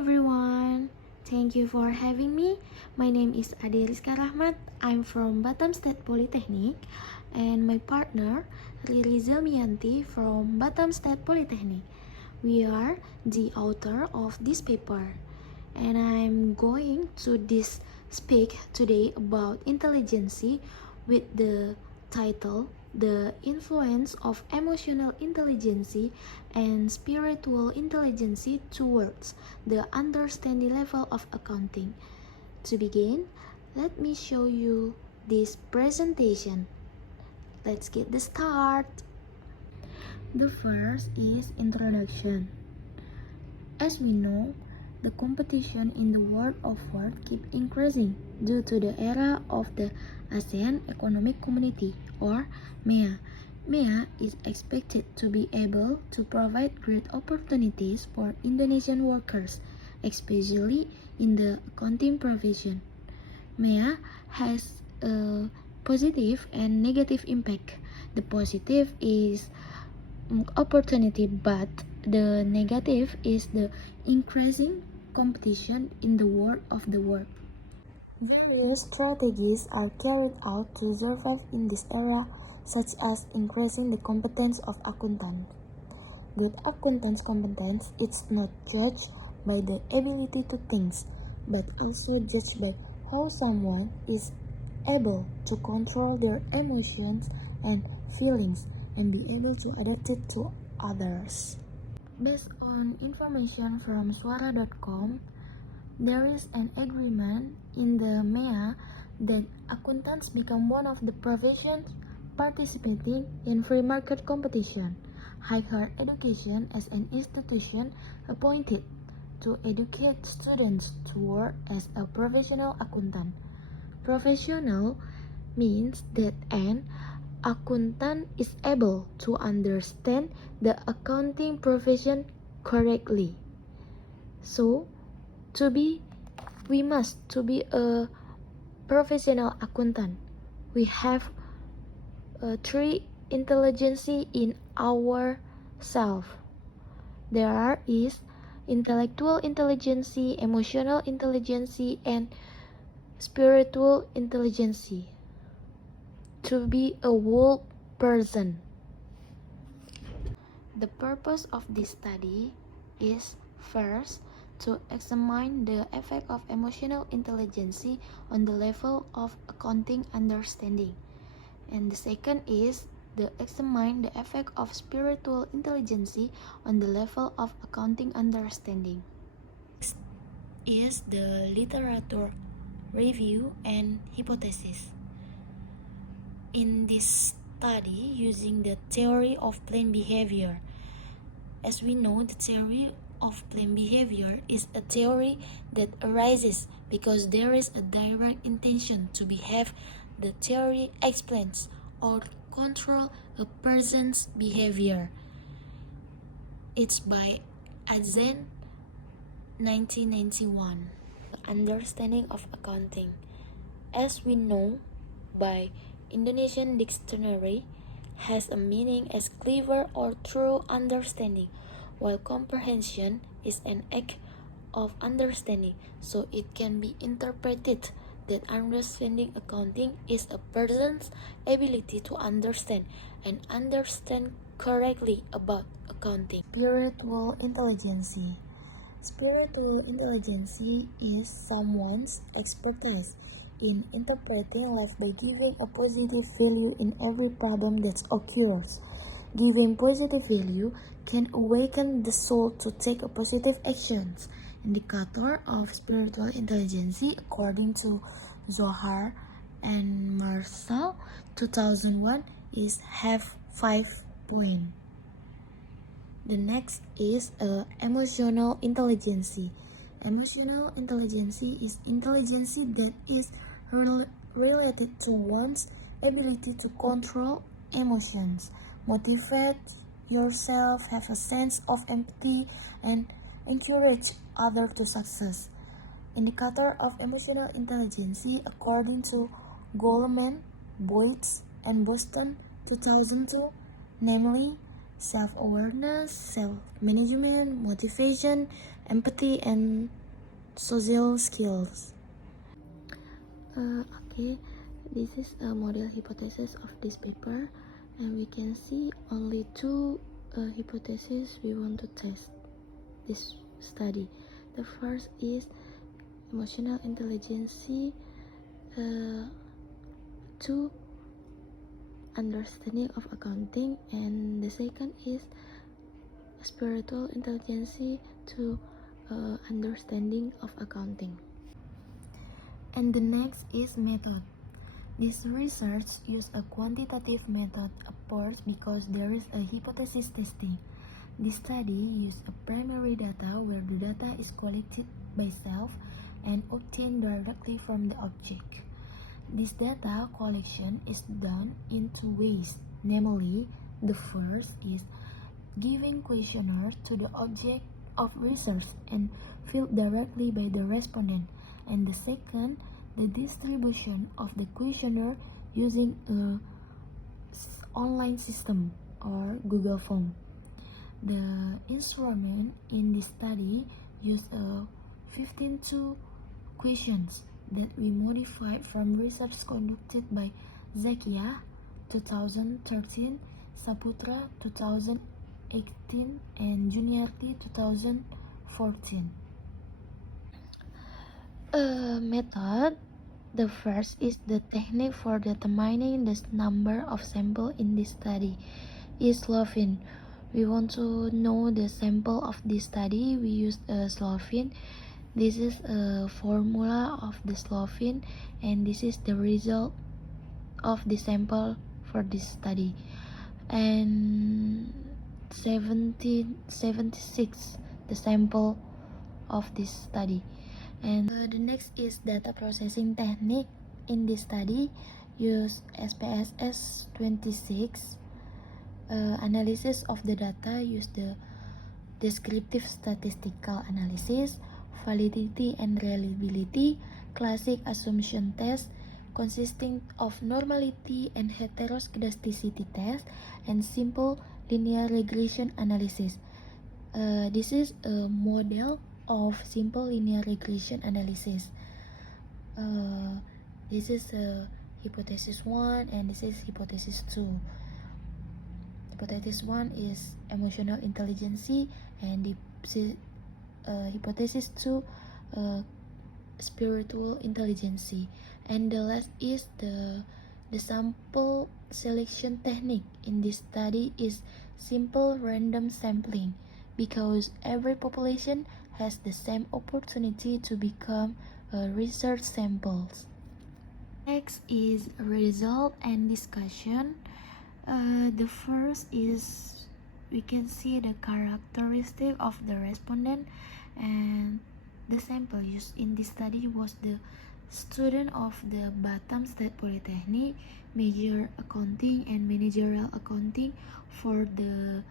everyone, thank you for having me. My name is Ade Rizka Rahmad. I'm from Batam State Polytechnic, and my partner Rizal from Batam State Polytechnic. We are the author of this paper, and I'm going to speak today about intelligence with the title The Influence of Emotional Intelligence and Spiritual Intelligence Towards the Understanding Level of Accounting. To begin, let me show you this presentation. Let's get the start. The first is introduction. As we know, the competition in the world of work keep increasing due to the era of the ASEAN Economic Community, or MEA. MEA is expected to be able to provide great opportunities for Indonesian workers, especially in the accounting profession. MEA has a positive and negative impact. The positive is opportunity, but the negative is the increasing competition in the world of the work. Various strategies are carried out to survive in this era, such as increasing the competence of accountants. Good accountants' competence is not judged by the ability to think, but also judged by how someone is able to control their emotions and feelings and be able to adapt it to others. Based on information from Suara.com, there is an agreement in the MEA that accountants become one of the professions participating in free market competition. Higher education as an institution appointed to educate students to work as a professional accountant. Professional means that an accountant is able to understand the accounting profession correctly. So, to be a professional accountant, we have three intelligence in ourselves. There is intellectual intelligence, emotional intelligence, and spiritual intelligence. To be a whole person. The purpose of this study is first to examine the effect of emotional intelligence on the level of accounting understanding, and the second is to examine the effect of spiritual intelligence on the level of accounting understanding. Next is the literature review and hypothesis. In this study, using the theory of planned behavior. As we know, the theory of planned behavior is a theory that arises because there is a direct intention to behave. The theory explains or control a person's behavior. It's by Ade 1991. Understanding of accounting. As we know, by Indonesian dictionary has a meaning as clever or true understanding, while comprehension is an act of understanding, so it can be interpreted that understanding accounting is a person's ability to understand and understand correctly about accounting. Spiritual intelligence. Spiritual intelligence is someone's expertise in interpreting life by giving a positive value in every problem that occurs. Giving positive value can awaken the soul to take a positive actions. Indicator of spiritual intelligence according to Zohar and Marshall 2001 is have 5 points. The next is emotional intelligence. Emotional intelligence is intelligence that is related to one's ability to control emotions, motivate yourself, have a sense of empathy, and encourage others to success. Indicator of emotional intelligence according to Goldman, Boyce, and Boston 2002, namely self-awareness, self-management, motivation, empathy, and social skills. Okay, this is a model hypothesis of this paper, and we can see only two hypotheses we want to test this study. The first is emotional intelligence to understanding of accounting, and the second is spiritual intelligence to understanding of accounting. And the next is method. This research uses a quantitative method approach because there is a hypothesis testing. This study uses a primary data where the data is collected by self and obtained directly from the object. This data collection is done in two ways, namely, the first is giving questionnaire to the object of research and filled directly by the respondent, and the second, the distribution of the questionnaire using a online system or Google Form. The instrument in this study used 15 questions that we modified from research conducted by Zakia 2013, Saputra 2018, and Juniarti 2014. Method. The first is the technique for determining the number of samples in this study is Slovene. We want to know the sample of this study. We use Slovene. This is a formula of the Slovene, and this is the result of the sample for this study. And 1776 the sample of this study. And the next is data processing technique. In this study, use SPSS 26 analysis of the data, use the descriptive statistical analysis, validity and reliability, classic assumption test consisting of normality and heteroscedasticity test, and simple linear regression analysis. This is a model of simple linear regression analysis. This is hypothesis 1 and this is hypothesis 2. Hypothesis 1 is emotional intelligence, and the hypothesis 2 spiritual intelligence, and the last is the sample selection technique. In this study is simple random sampling because every population has the same opportunity to become research samples. Next is result and discussion. The first is we can see the characteristic of the respondent, and the sample used in this study was the student of the Batam State Polytechnic, major accounting and managerial accounting for the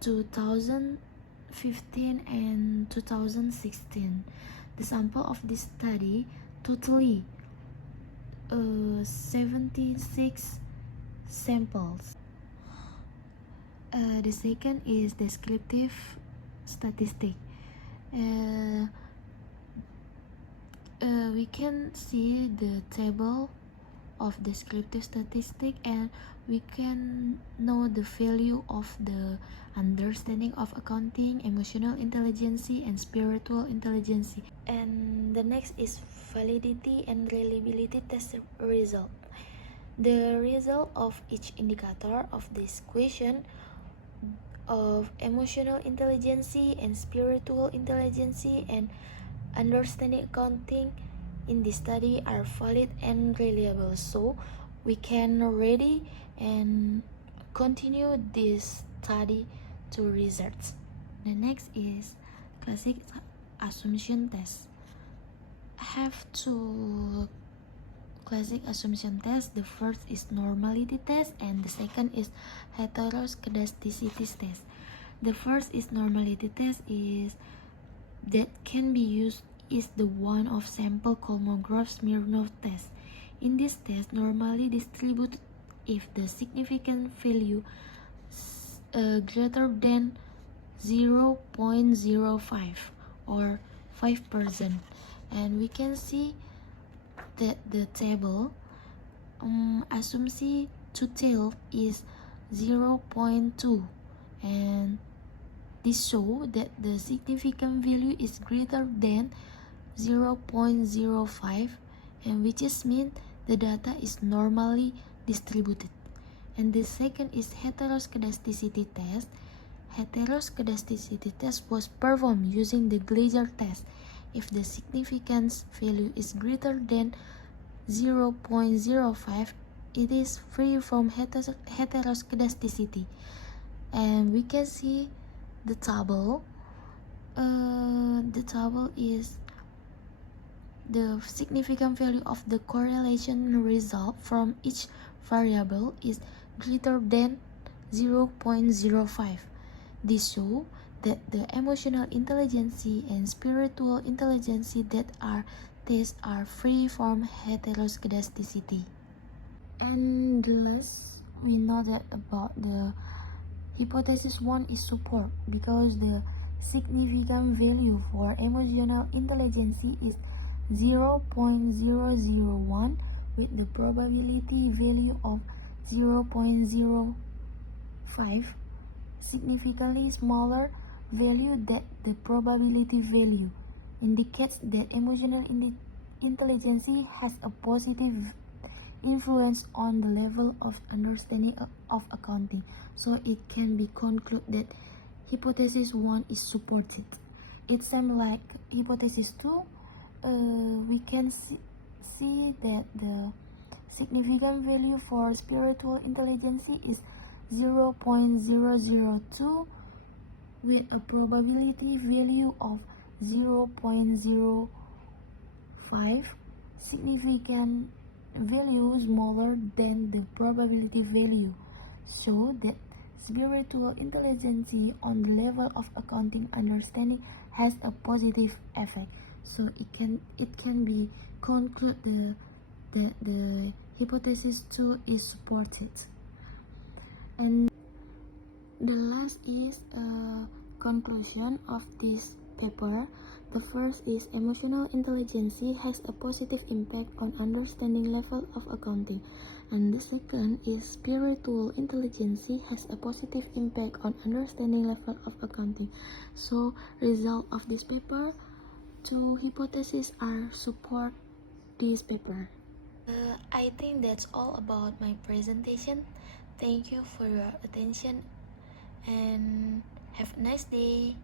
2015 and 2016. The sample of this study totally 76 samples. The second is descriptive statistic. We can see the table of descriptive statistic, and we can know the value of the understanding of accounting, emotional intelligence, and spiritual intelligence. And the next is validity and reliability test result. The result of each indicator of this question of emotional intelligence and spiritual intelligence and understanding accounting in this study are valid and reliable, so we can ready and continue this study to research. The next is classic assumption test. Have two classic assumption test. The first is normality test and the second is heteroscedasticity test. The first is normality test is that can be used is the one of sample Kolmogorov-Smirnov test. In this test, normally distributed if the significant value greater than 0.05 or 5%. And we can see that the table assumption tittle is 0.2, and this shows that the significant value is greater than 0.05, and which is mean the data is normally distributed. And the second is heteroscedasticity test. Heteroscedasticity test was performed using the Glaser test. If the significance value is greater than 0.05, it is free from heteroscedasticity. And we can see the table. The table is the significant value of the correlation result from each variable is greater than 0.05. This shows that the emotional intelligence and spiritual intelligence that are tested are free from heteroscedasticity. And last, we know that about the hypothesis 1 is support, because the significant value for emotional intelligence is 0.001 with the probability value of 0.05, significantly smaller value than the probability value, indicates that emotional intelligence has a positive influence on the level of understanding of accounting. So it can be concluded that hypothesis 1 is supported. It seems like hypothesis 2, we can see that the significant value for spiritual intelligence is 0.002 with a probability value of 0.05, significant value smaller than the probability value, so that spiritual intelligence on the level of accounting understanding has a positive effect. So it can be concluded that the hypothesis 2 is supported. And the last is a conclusion of this paper. The first is emotional intelligence has a positive impact on understanding level of accounting. And the second is spiritual intelligence has a positive impact on understanding level of accounting. So result of this paper, two hypotheses are support this paper. I think that's all about my presentation. Thank you for your attention and have a nice day.